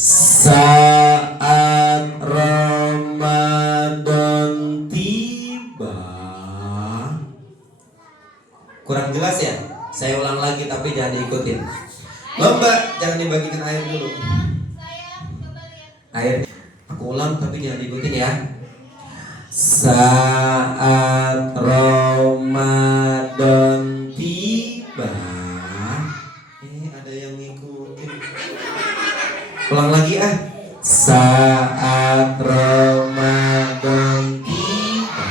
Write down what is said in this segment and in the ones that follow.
Saat Ramadan tiba. Kurang jelas ya? Saya ulang lagi tapi jangan diikutin. Lomba jangan dibagikan air dulu. Air. Aku ulang tapi jangan diikutin ya. Saat Ramadan tiba. Ada yang ngikutin. Ulang lagi ah. Saat Ramadan tiba.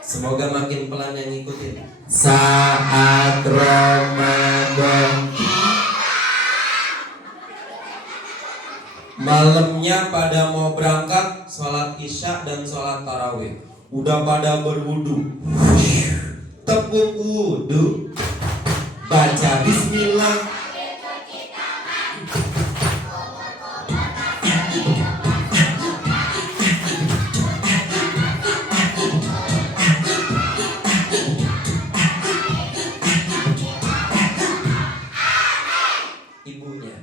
Semoga makin pelan yang ngikutin. Saat Ramadan tiba. Malamnya pada mau berangkat sholat isya dan sholat tarawih. Udah pada berwudu. Tepuk wudu, baca bismillah. Ibunya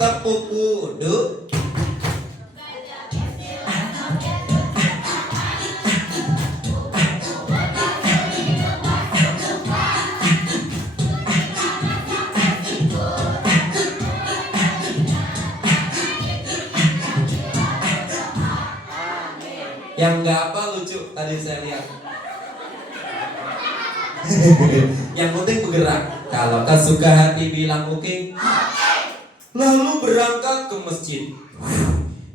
tepuk wudu, yang nggak apa lucu tadi saya lihat. Yang penting bergerak. Kalau kesuka hati bilang oke. Lalu berangkat ke masjid.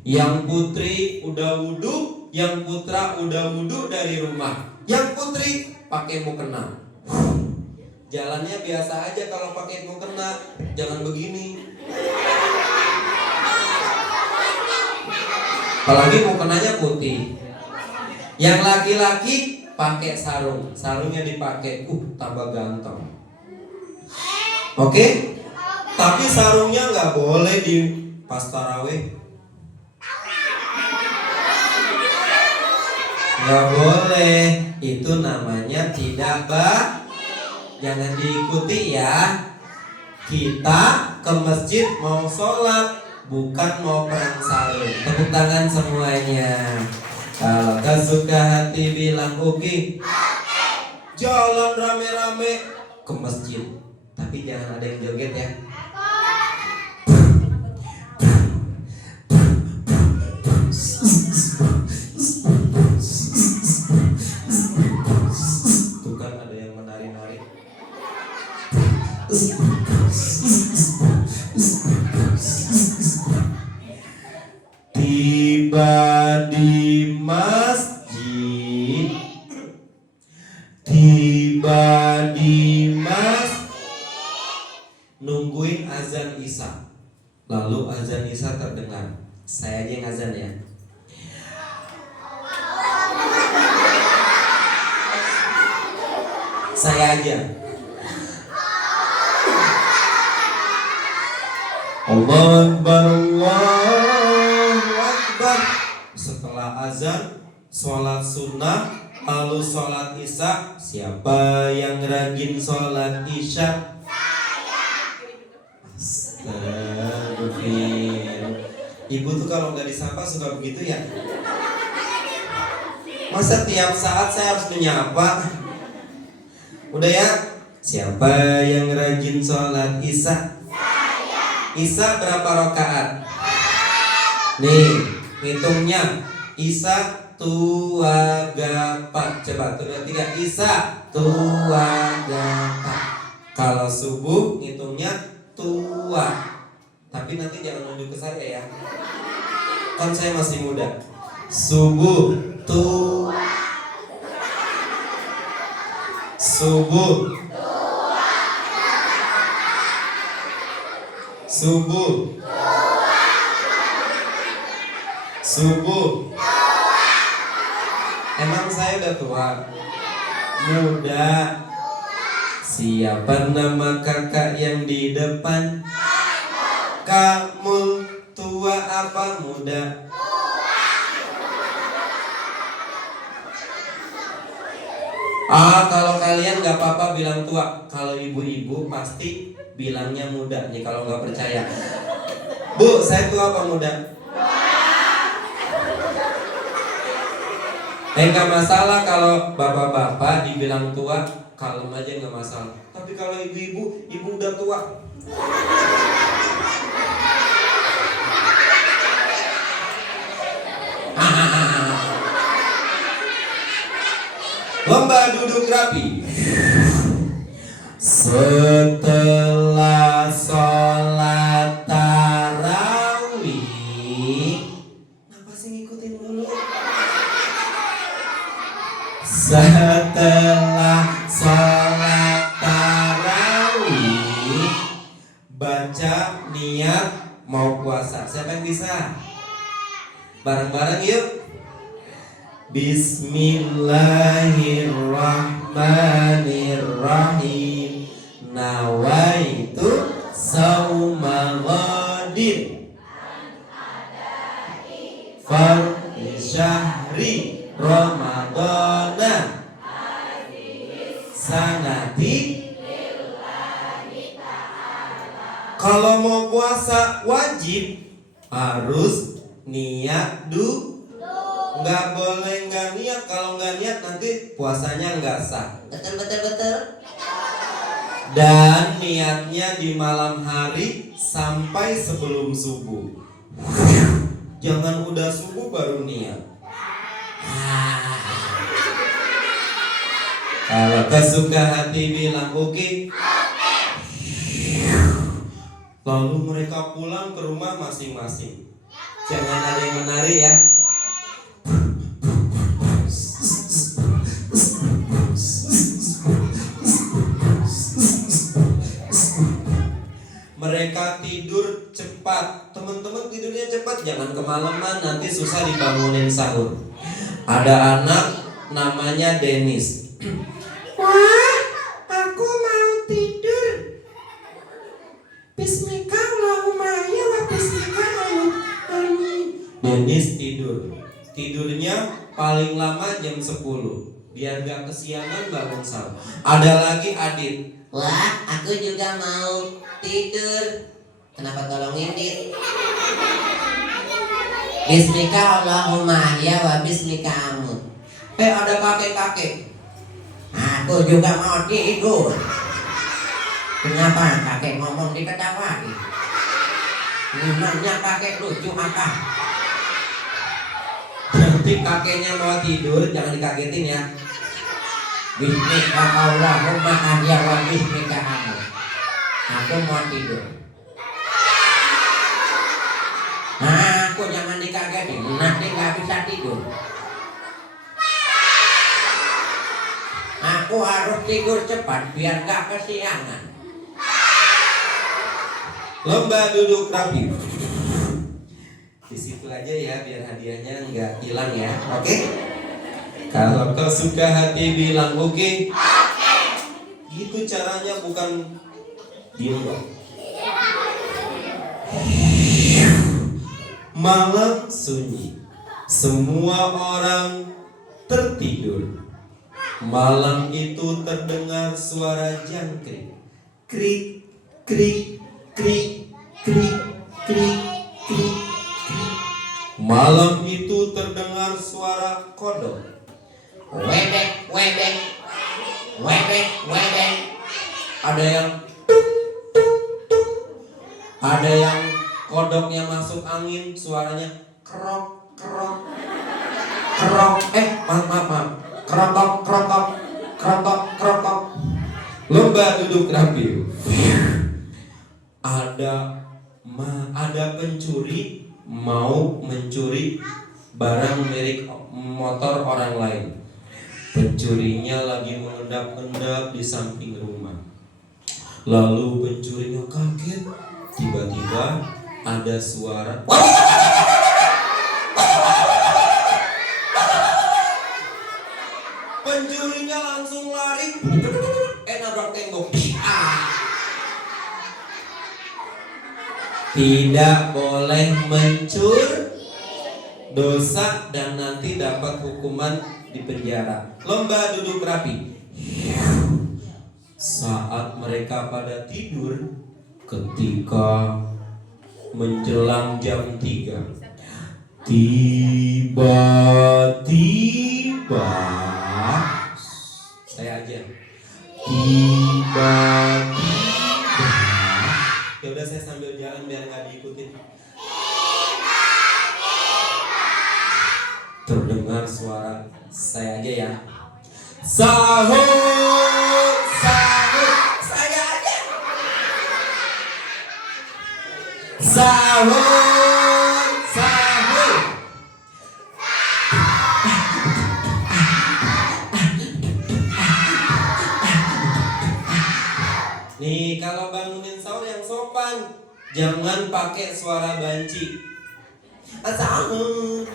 Yang putri udah wudhu, yang putra udah wudhu dari rumah. Yang putri pakai mukena. Jalannya biasa aja kalau pakai mukena, jangan begini. Apalagi mukenanya putih. Yang laki-laki pakai sarung, sarungnya dipakai, tambah ganteng. Oke? Tapi sarungnya nggak boleh di pas tarawih. Nggak boleh, itu namanya tidak jangan diikuti ya. Kita ke masjid mau sholat, bukan mau perang sarung. Tepuk tangan semuanya. Kalau kesuka hati bilang oke. Jalan rame-rame ke masjid, tapi jangan ada yang joget ya. Tuh kan ada yang menari-nari. Tiba di masjid, nungguin azan isya. Lalu azan isya terdengar. Saya aja yang azan ya. Saya aja. Allahu Akbar, Allahu Akbar. Setelah azan, sholat sunnah, lalu sholat isya. Siapa yang rajin sholat isya? Astagfirullah. Ibu tuh kalau nggak disapa suka begitu ya. Masa tiap saat saya harus menyapa? Udah ya. Siapa yang rajin sholat isya? Isya berapa rakaat? Nih, hitungnya. Isya 2 4. Coba 2 3. Isya 2 4. Kalau subuh ngitungnya tua. Tapi nanti jangan nunjuk ke saya ya. Kan saya masih muda. Subuh tua. Subuh. Subuh. Subuh. Emang saya udah tua? Muda. Siapa nama kakak yang di depan? Kamu tua apa muda? Kalau kalian gak apa-apa bilang tua. Kalau ibu-ibu pasti bilangnya muda nih kalau nggak percaya. Bu, saya tua apa muda? Nggak masalah kalau bapak-bapak dibilang tua, kalem aja nggak masalah. Tapi kalau ibu-ibu, ibu udah tua. Lomba duduk rapi. Setelah sholat tarawih, kenapa sih ngikutin dulu? Setelah sholat tarawih, baca niat mau puasa. Siapa yang bisa? Bareng-bareng yuk. Bismillahirrahmanirrahim. Nawaitu sauma ghadin Fardi syahri Ramadana sanati. Kalau mau puasa wajib harus niat dulu. Nggak boleh nggak niat. Kalau nggak niat nanti puasanya nggak sah. Betul. Dan niatnya di malam hari sampai sebelum subuh. Jangan udah subuh baru niat. Kalau kesuka hati bilang oke. Lalu mereka pulang ke rumah masing-masing. Jangan ada yang menari ya. Mereka tidur cepat. Teman-teman tidurnya cepat, jangan kemalaman, nanti susah dibangunin sahur. Ada anak namanya Dennis. Wah, aku mau tidur. Bismillahirrahmanirrahim wa bismillahirrahmanirrahim. Dennis tidur. Tidurnya paling lama jam 10 biar gak kesiangan bangun sahur. Ada lagi Adit. Wah, aku juga mau tidur. Kenapa tolongin Dit? Bismika Allahumma ya wa bismika amut. Ada kakek-kakek. Aku juga mau tidur. Kenapa kakek ngomong diketawain? Memangnya kakek lucu apa? Nanti kakeknya mau tidur jangan dikagetin ya. Bismika Allahumma ya wa bismika amut. Aku mau tidur. Aku jangan dikagetin, nanti gak bisa tidur. Aku harus tidur cepat biar gak kesiangan. Lomba duduk rapi. Di situ aja ya biar hadiahnya nggak hilang ya, oke? Kalau kau suka hati bilang oke. Gitu caranya, bukan diem dong. Malam sunyi, semua orang tertidur. Malam itu terdengar suara jangkrik. Krik, krik, krik, krik, krik, krik, krik. Malam itu terdengar suara kodok. Wedek, wedek, wedek, wedek. Ada yang tung, tung, tung. Ada yang kodoknya masuk angin, suaranya krok, krok, krok. Maaf. Krotok, krotok, krotok, krotok. Lomba duduk rapi. Ada pencuri mau mencuri barang milik motor orang lain. Pencurinya lagi mengendap-endap di samping rumah. Lalu pencurinya kaget. Tiba-tiba ada suara. Pencurinya langsung lari. Nabrak tembok. Tidak boleh mencuri, dosa dan nanti dapat hukuman di penjara. Lomba duduk rapi. Saat mereka pada tidur, ketika menjelang jam 3, tiba-tiba saya aja tiba-tiba, ya udah saya sambil jalan biar nggak diikutin. Terdengar suara saya aja ya. Sahur, sahur, saya aja. Sahur, sahur. Nih kalau bangunin sahur yang sopan, jangan pakai suara banci. Sahur.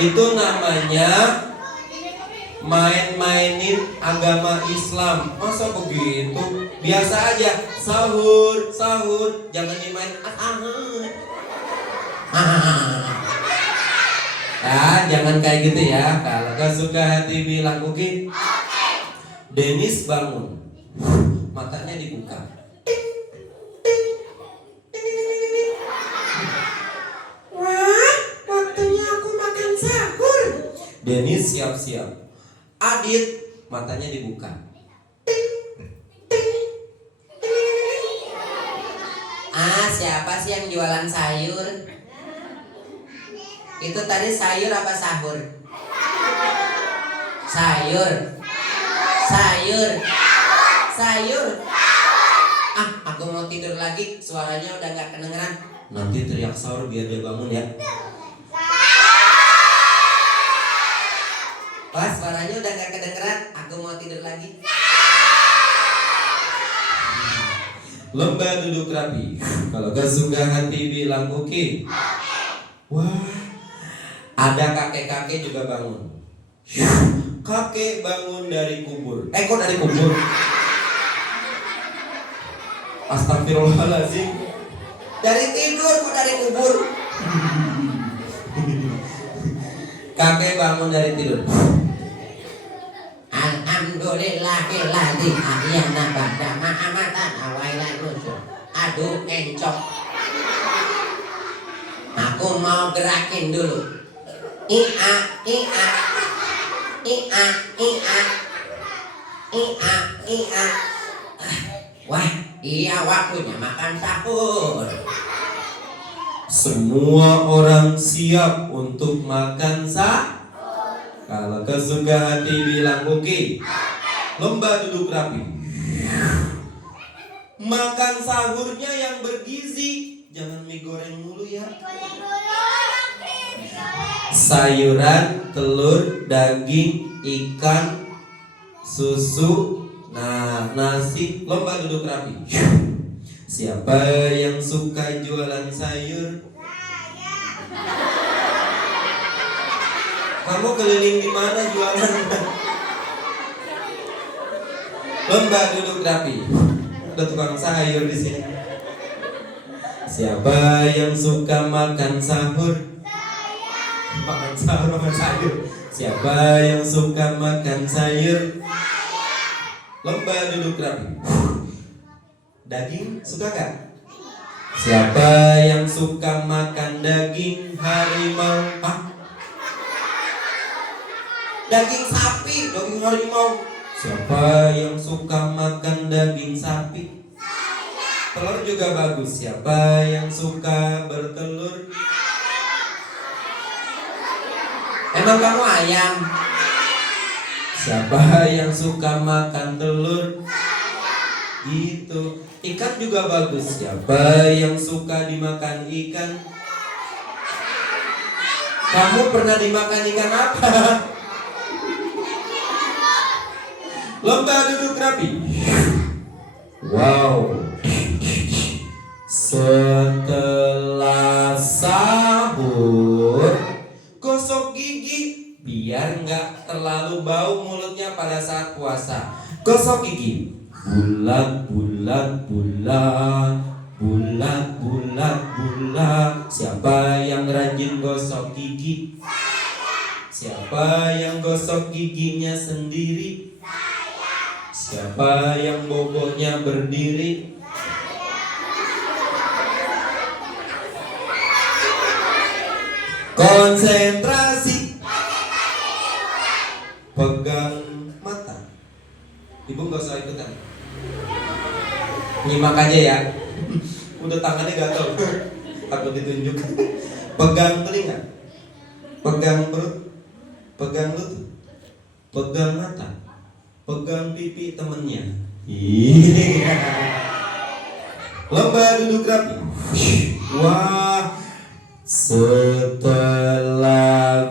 Itu namanya main-mainin agama Islam. Masa begitu? Biasa aja, sahur, sahur. Jangan dimain ya, jangan kayak gitu ya. Kalau gak suka hati bilang oke. Denis bangun, matanya dibuka. Wah, waktunya aku makan sahur. Denis siap-siap. Adit matanya dibuka. Siapa sih yang jualan sayur? Itu tadi sayur apa sahur? Sayur. Sayur. Sayur. Aku mau tidur lagi, suaranya udah gak kedengeran. Nanti teriak sahur biar dia bangun ya. Pas suaranya udah gak kedengeran, aku mau tidur lagi. Lomba duduk rapi. Kalau gak suka hati bilang oke. Wah, ada kakek-kakek juga bangun. Kakek bangun dari kubur. Kok dari kubur? Astagfirullahaladzim. Dari tidur kok dari kubur? Kakek bangun dari tidur. Alhamdulillahilladzi ahyana ba'da ma'amatan awailan nusyur. Aduh encok. Aku mau gerakin dulu. Ia, ia, ia, ia, ia, ia. Wah, iya waktunya makan sahur. Semua orang siap untuk makan sahur. Kalau kesuka hati bilang oke. Lomba duduk rapi. Makan sahurnya yang bergizi. Jangan mie goreng mulu ya. Sayuran, telur, daging, ikan, susu, nasi. Lomba duduk rapi. Siapa yang suka jualan sayur? Kamu keliling di mana jualan? Lomba duduk rapi. Ada tukang sayur di sini. Siapa yang suka makan sahur? Makan sahur, makan sayur. Siapa yang suka makan sayur? Lomba duduk rapi. Daging suka gak? Siapa yang suka makan daging harimau? Daging sapi, daging harimau. Siapa yang suka makan daging sapi? Telur juga bagus. Siapa yang suka bertelur? Emang kamu ayam? Siapa yang suka makan telur? Gitu. Ikan juga bagus. Siapa yang suka dimakan ikan? Kamu pernah dimakan ikan apa? Lomba duduk rapi. Wow. Setelah sahur, gosok gigi biar nggak terlalu bau mulutnya pada saat puasa. Gosok gigi. Bulat, bulat, bulat, bulat, bulat, bulat. Siapa yang rajin gosok gigi? Siapa yang gosok giginya sendiri? Siapa yang bobonya berdiri? Konsentrasi. Pegang mata. Ibu nggak usah ikutan. Nyimak aja ya. Udah tangannya gatel. Takut ditunjuk. Pegang telinga. Pegang perut. Pegang lutut. Pegang mata. Pegang pipi temennya. Iya. Lomba duduk rapi. Wah. Setelah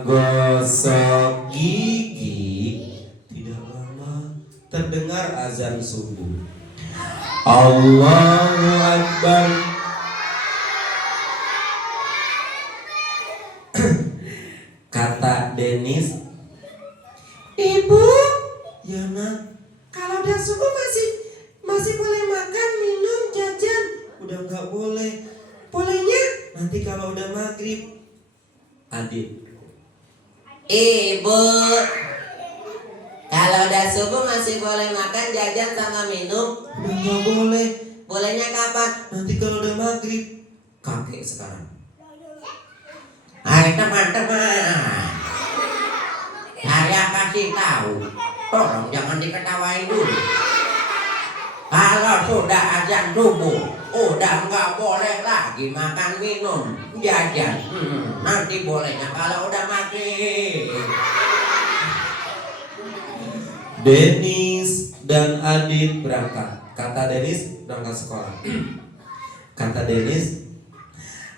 gosok gigi, tidak lama terdengar azan subuh. Allahu Akbar. Kata Denis, Ibu, ya nak, kalau udah subuh masih boleh makan, minum, jajan. Udah nggak boleh. Bolehnya nanti kalau udah maghrib. Adik, Ibu, kalau udah subuh masih boleh makan, jajan, sama minum. udah nggak boleh. Bolehnya kapan? Nanti kalau udah maghrib. Kakek sekarang. Hai teman-teman, saya kasih tahu, tolong jangan diketawain dulu. Kalau sudah azan subuh, udah nggak boleh lagi makan minum, jajan. Nanti bolehnya kalau udah maghrib. Denis dan Adit berangkat. Kata Denis berangkat sekolah. Kata Denis,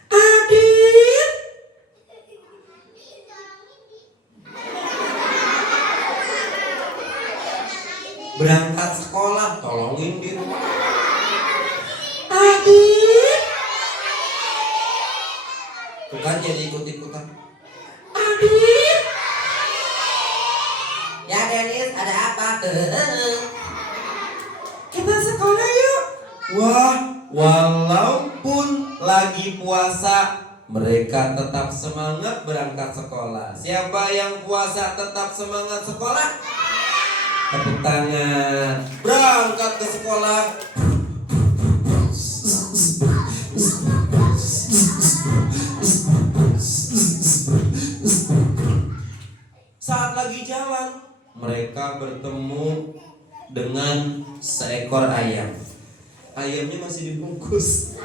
Adit, berangkat sekolah, tolongin di rumah. Adit, tuh kan jadi ikut-ikutan. Adit, Ya Denis, ada apa? kita sekolah yuk. Wah, walaupun lagi puasa, mereka tetap semangat berangkat sekolah. Siapa yang puasa tetap semangat sekolah? Tepuk tangan. Berangkat ke sekolah. Saat lagi jalan, mereka bertemu dengan seekor ayam. Ayamnya masih dibungkus.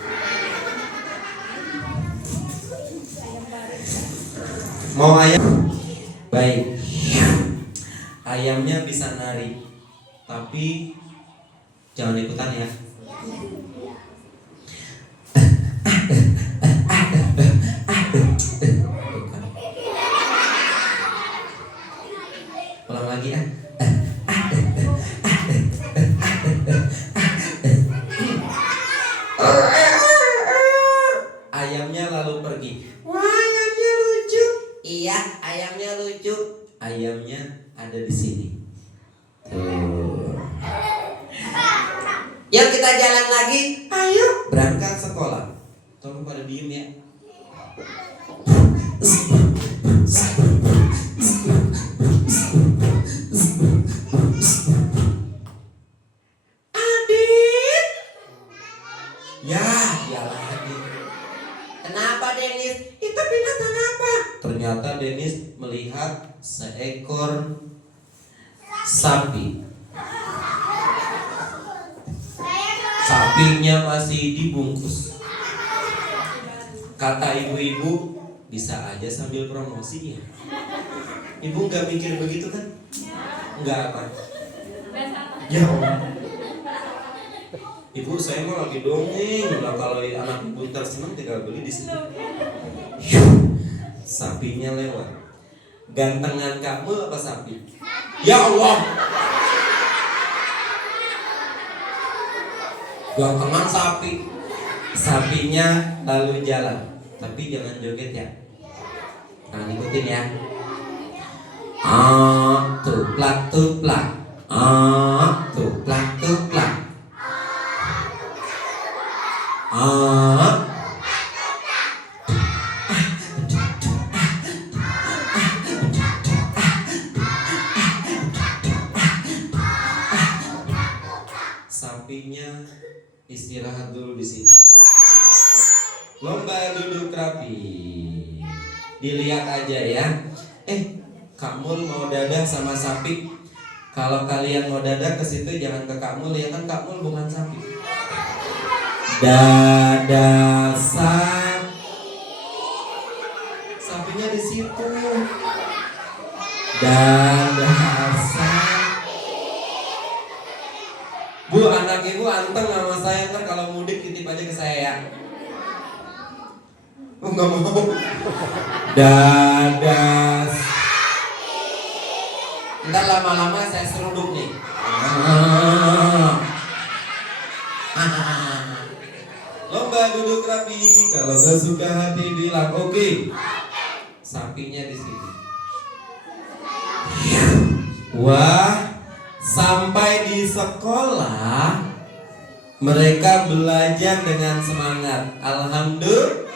Mau ayam? Baik. Ayamnya bisa nari, tapi jangan ikutan ya. Ulang lagi ya. Ayamnya lalu pergi. Wah, ayamnya lucu. Iya, ayamnya lucu. Ayamnya ada di sini. Tuh. Yuk kita jalan lagi. Ayo berangkat sekolah. Tolong pada diem ya. Adit. Ya, iyalah Adit. Kenapa Denis? Itu binatang apa? Ternyata Denis melihat seekor sapi. Sapinya masih dibungkus. Kata ibu-ibu, bisa aja sambil promosi ya. Ibu nggak mikir begitu kan? Nggak apa? Ya Allah. Ibu, saya mau lagi dongeng. Nah, kalau anak ibu tersenang tinggal beli di sini. Sapinya lewat. Gantengan kamu apa sapi? Ya Allah. Gantengan sapi. Sapinya lalu jalan, tapi jangan joget ya. Nah, ikutin ya. Tuplak tuplak. Tuplak tuplak. istirahat dulu di sini. Lomba duduk rapi. Dilihat aja ya. Kak Mul mau dadah sama sapi. Kalau kalian mau dadah ke situ jangan ke Kak Mul ya kan Kak Mul bukan sapi. Dadah sapi. Sapinya di situ. Dadah sapi. Bu, anak ibu anteng sama saya, ntar kalau mudik titip aja ke saya ya. Oh, nggak mau. Dadah. Ntar lama-lama saya seruduk nih. Lomba duduk rapi. Kalau gak suka hati bilang oke. Sapinya di sini. Wah, sampai di sekolah mereka belajar dengan semangat. Alhamdulillah.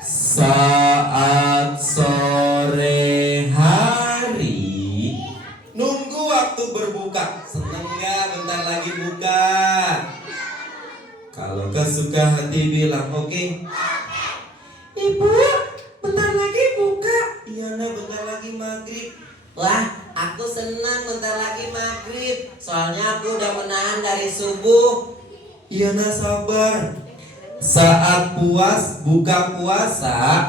Saat sore hari nunggu waktu berbuka. Seneng gak bentar lagi buka? Kalau kesuka hati bilang oke. Ibu, bentar lagi buka. Iya nah, bentar lagi maghrib. Wah, aku senang bentar lagi maghrib. Soalnya aku udah menahan dari subuh. Iya nah, sabar. Saat buka puasa,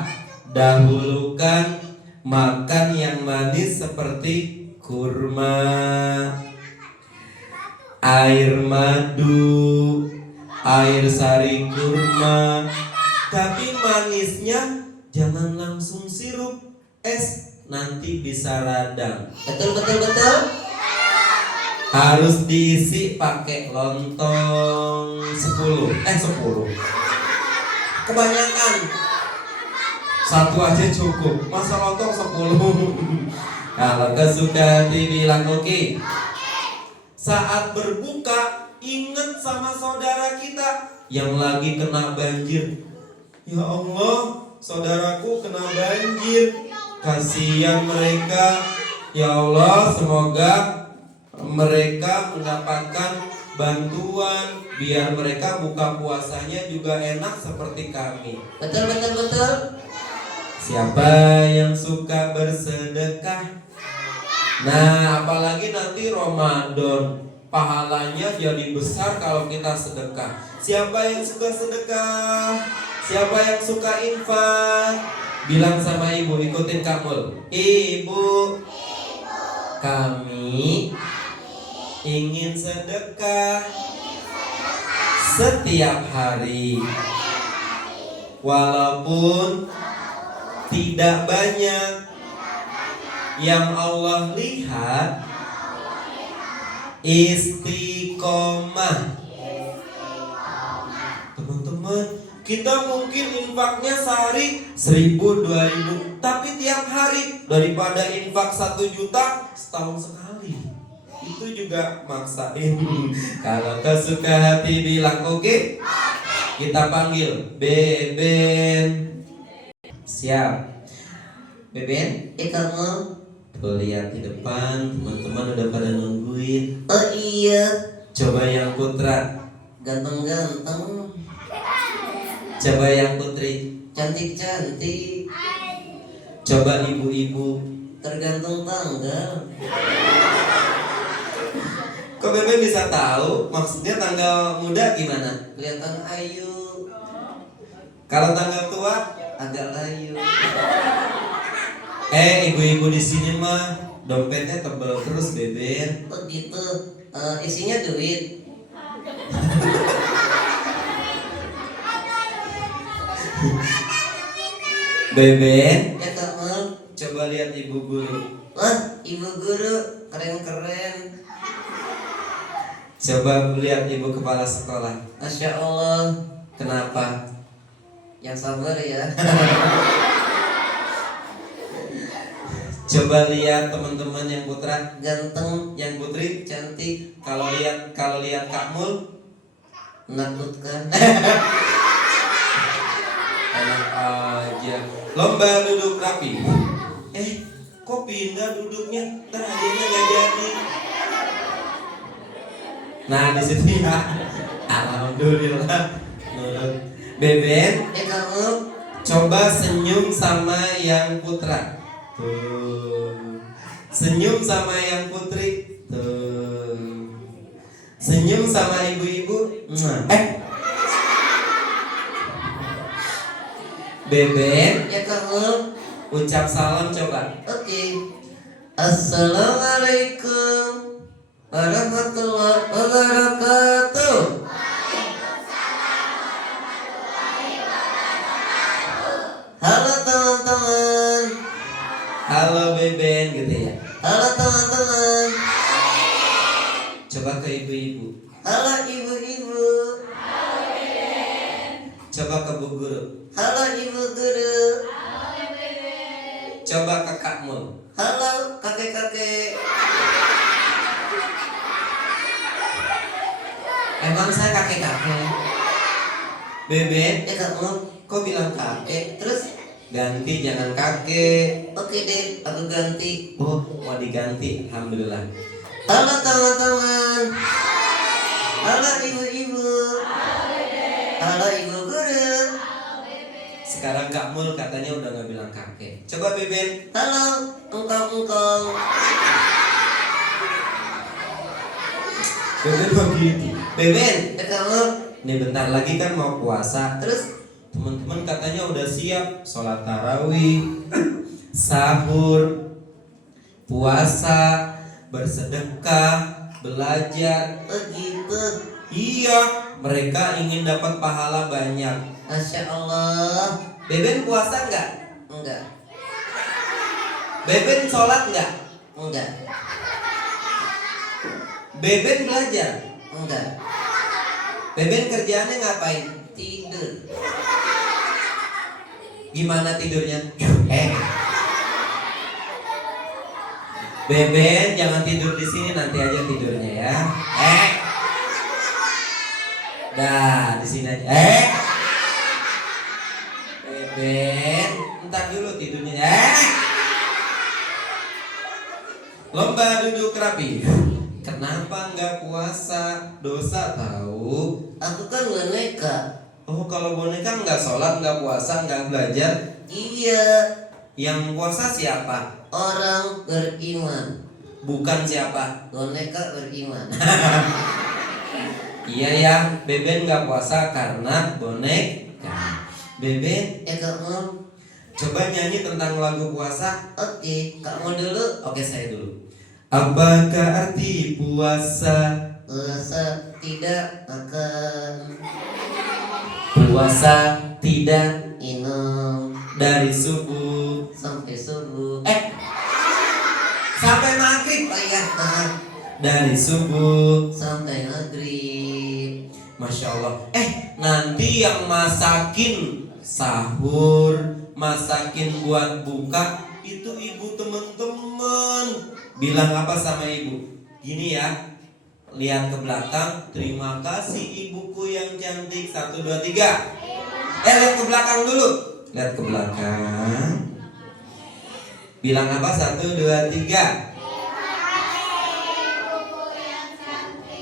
dahulukan makan yang manis seperti kurma, air madu, air sari kurma. Tapi manisnya jangan langsung sirup, es, nanti bisa radang. Betul. Harus diisi pakai lontong 10. Kebanyakan. Satu aja cukup. Masa lontong 10. Kalau kesuka hati bilang oke. Saat berbuka ingat sama saudara kita yang lagi kena banjir. Ya Allah, saudaraku kena banjir. Kasihan mereka. Ya Allah, semoga mereka mendapatkan bantuan biar mereka buka puasanya juga enak seperti kami. Betul. Siapa yang suka bersedekah? Nah, apalagi nanti Ramadan, pahalanya jadi besar kalau kita sedekah. Siapa yang suka sedekah? Siapa yang suka infak? Bilang sama ibu, ikutin Kak Mul. Ibu, kami ingin sedekah setiap hari, walaupun tidak banyak. Yang Allah lihat istiqomah. Teman-teman, kita mungkin infaknya sehari 1.000-2.000, tapi tiap hari daripada infak 1 juta setahun sekali. Itu juga maksain. Kalau kesuka hati bilang oke. Kita panggil Beben. Siap. Beben, kamu tuh lihat di depan, teman-teman udah pada nungguin. Oh iya. Coba yang putra ganteng-ganteng. Coba yang putri cantik-cantik. Coba ibu-ibu tergantung tanggal. Kok Bebe bisa tahu? Maksudnya tanggal muda gimana? Kelihatan ayu. Kalau tanggal tua agak layu. Ibu-ibu di sini mah dompetnya tebel terus Bebe. Oh gitu. Isinya duit. Bebe, ya kamu coba lihat ibu guru. Wah, ibu guru keren-keren. Coba lihat ibu kepala sekolah. Masya Allah. Kenapa? Yang sabar ya. Coba lihat teman-teman yang putra ganteng, yang putri cantik. Kalau lihat Kak Mul menakutkan. Enak aja. Lomba duduk rapi. Kok pindah duduknya? Ntar hadiahnya gak jadi. Nah di situ ya. Alhamdulillah. Nurut. Beben, coba senyum sama yang putra. Tuh. Senyum sama yang putri. Tuh. Senyum sama ibu-ibu. Beben, ucap salam coba. Oke. Assalamualaikum warahmatullahi wabarakatuh. Halo teman-teman. Halo Beben gitu ya. Halo teman-teman. Coba ke ibu-ibu. Halo ibu-ibu. Coba ke bu guru. Halo ibu guru. Coba ke kakmu. Halo kakek-kakek. Emang saya kakek-kakek. Beben, Ya kamu. kok bilang kakek? Terus Ganti jangan kakek. oke deh, aku ganti. Oh, mau diganti. Alhamdulillah. Halo teman-teman. Halo ibu-ibu. Halo ibu guru. Sekarang Kak Mul katanya udah nggak bilang kakek. Coba Beben. Halo engkong-engkong. Beben begitu. Beben, Ya kamu. nih bentar lagi kan mau puasa. Terus Teman-teman katanya udah siap sholat tarawih, sahur, puasa, bersedekah, belajar. begitu. Iya, mereka ingin dapat pahala banyak. Masya Allah. Beben puasa nggak? Enggak. Beben sholat nggak? Enggak. Beben belajar? Enggak. Beben kerjaannya ngapain? Tidur. Gimana tidurnya? Beben jangan tidur di sini, nanti aja tidurnya ya. Dah di sini aja. Beben, entar dulu tidurnya. Lomba duduk rapi. Kenapa nggak puasa? Dosa tahu. Aku kan boneka. Oh, kalau boneka nggak sholat, nggak puasa, nggak belajar. Iya. Yang puasa siapa? Orang beriman. Bukan siapa? Boneka beriman. Iya ya, Beben nggak puasa karena boneka. Beben, Ya kamu. coba nyanyi tentang lagu puasa. Oke, kamu dulu. Oke, saya dulu. Apakah arti puasa? Puasa tidak makan, Puasa tidak minum dari subuh sampai subuh. sampai maghrib. Oh iya, Dari subuh. sampai maghrib. Masya Allah. Nanti yang masakin sahur, masakin buat buka itu ibu teman-teman. Bilang apa sama ibu? Gini ya, lihat ke belakang. Terima kasih ibuku yang cantik. 1, 2, 3. Lihat ke belakang dulu. Lihat ke belakang. Bilang apa? 1, 2, 3.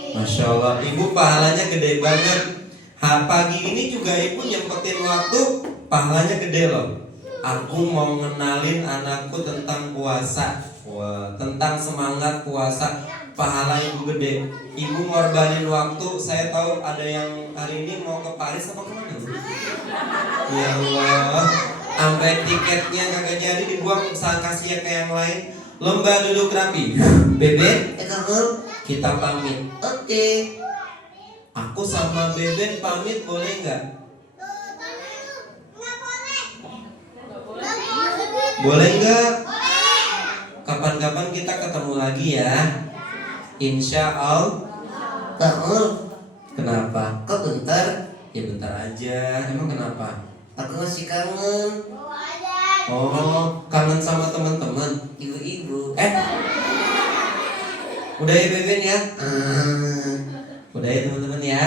Masya Allah, ibu pahalanya gede banget. Pagi ini juga ibu nyempetin waktu, pahalanya gede loh. Aku mau ngenalin anakku tentang puasa. Wah, tentang semangat puasa. Pahala ibu gede. Ibu ngorbanin waktu. Saya tahu ada yang hari ini mau ke Paris apa kemana? Ya Allah, sampai tiketnya kagak jadi dibuang, kasih ke yang lain. Lomba duduk rapi. Beben, Ya kamu. kita pamit. Oke. Aku sama Beben pamit boleh nggak? Boleh nggak? Kapan-kapan kita ketemu lagi ya. Insya Allah. Kamu. Kenapa? Kok bentar? Ya bentar aja. Emang kenapa? Aku masih kangen. Oh, kangen sama teman-teman. Ibu-ibu. Udah ya Beben ya. Udah ya teman-teman ya.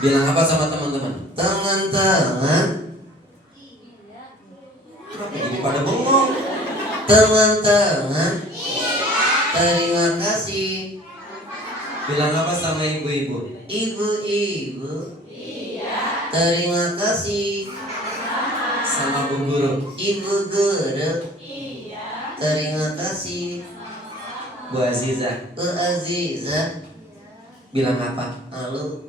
Bilang apa sama teman-teman? Teman-teman. Kenapa jadi pada bengong? Teman-teman. Terima kasih Bilang apa sama ibu-ibu? Ibu-ibu, terima kasih. Sama bu guru. Ibu guru, terima kasih. Bu Aziza. Bu Aziza, Bilang apa? halo.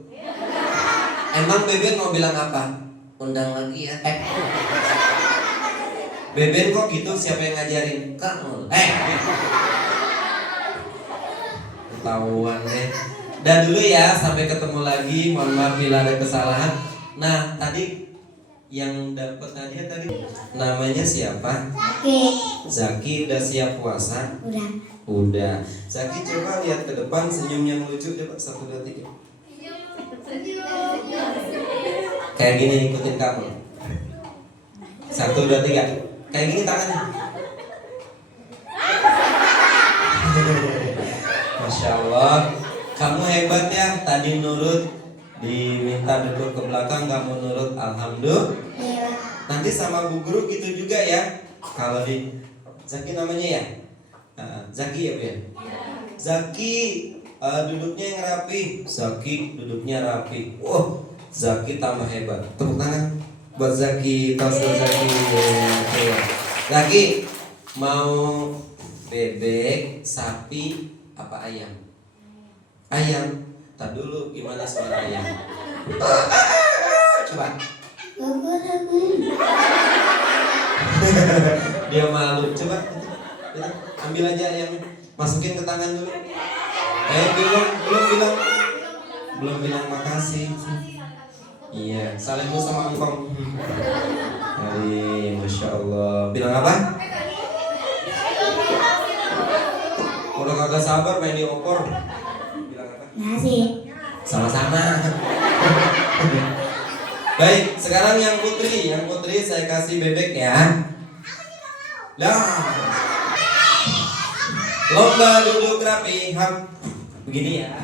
Emang Beben mau bilang apa? Undang lagi ya. Beben kok gitu, siapa yang ngajarin? Kamu. Ketahuan deh. Dah dulu ya, sampai ketemu lagi. Mohon maaf bila ada kesalahan. Nah, tadi yang dapat hadiah tadi namanya siapa? Zaki. Udah siap puasa? Udah. Zaki coba lihat ke depan, senyum yang lucu coba 1 2 3. Kayak gini ikutin kamu. 1 2 3. Kayak gini tangannya. Masya Allah, kamu hebat ya. Tadi nurut, diminta duduk ke belakang, kamu nurut. Alhamdulillah. Nanti sama bu guru gitu juga ya. Kalau di Zaki namanya ya, Zaki ya bu ya. Zaki, duduknya yang rapi. Zaki duduknya rapi. Zaki tambah hebat. Tepuk tangan buat Zaki. Tos Zaki. Oke. Zaki mau bebek, sapi, apa ayam? Ayam. Tar dulu, gimana suara ayam? Coba. Dia malu. Coba. Ambil aja ayamnya. Masukin ke tangan dulu. Belum bilang makasih. Iya, saling dulu sama engkong. Hai, Masya Allah. Bilang apa? Udah kagak sabar main di opor. Bilang apa? Nasi. Sama-sama. Baik, sekarang yang putri saya kasih bebek ya. Dah. Lomba duduk rapi, begini ya.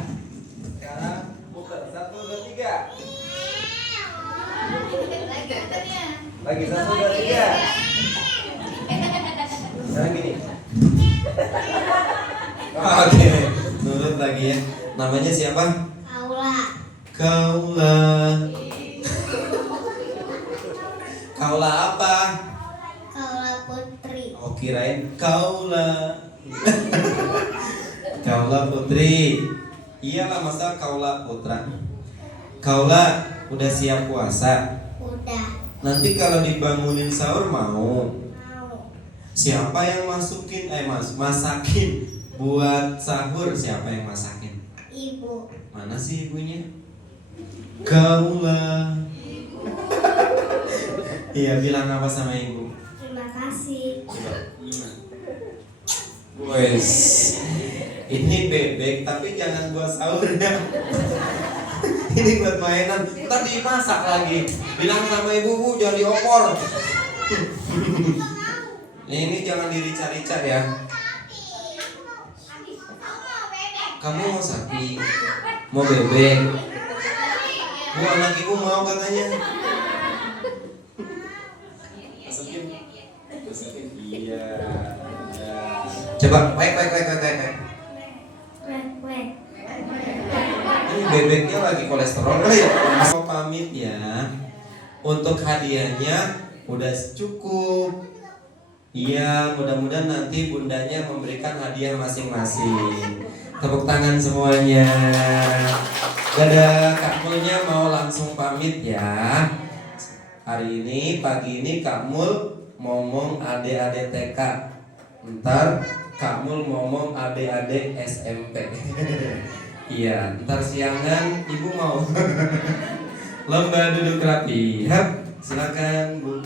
Sekarang putar 1 2 3. Lagi 1 2 3. Sekarang gini. Oke, nurut lagi ya. Namanya siapa? Kaula. Kaula apa? Kaula Putri. Oh, kirain Kaula. Kaula Putri. Iyalah, masa Kaula Putra. Kaula udah siap puasa? Udah. Nanti kalau dibangunin sahur mau? Mau. Siapa yang masakin buat sahur? Siapa yang masakin? Ibu. Mana sih ibunya? Kaula. Iya, bilang apa sama ibu? Terima kasih. Wes, ini bebek tapi jangan buat sahur ya. Ini buat mainan. Ntar dimasak lagi. Bilang sama ibu, bu jangan diopor. Ini jangan dirica-rica ya. Kamu mau sapi? Mau bebek? Bu, anak ibu mau katanya. Masukin. Iya. Coba, baik. Ini bebeknya lagi kolesterol kali ya. Mau pamit ya. Untuk hadiahnya udah cukup. Iya, mudah-mudahan nanti bundanya memberikan hadiah masing-masing. Tepuk tangan semuanya. Dadah, Kak Mulnya mau langsung pamit ya. Hari ini, pagi ini Kak Mul ngomong adik-adik TK. Ntar Kak Mul ngomong adik-adik SMP. Iya, ntar siangan ibu mau lomba duduk rapi. Silakan Bu.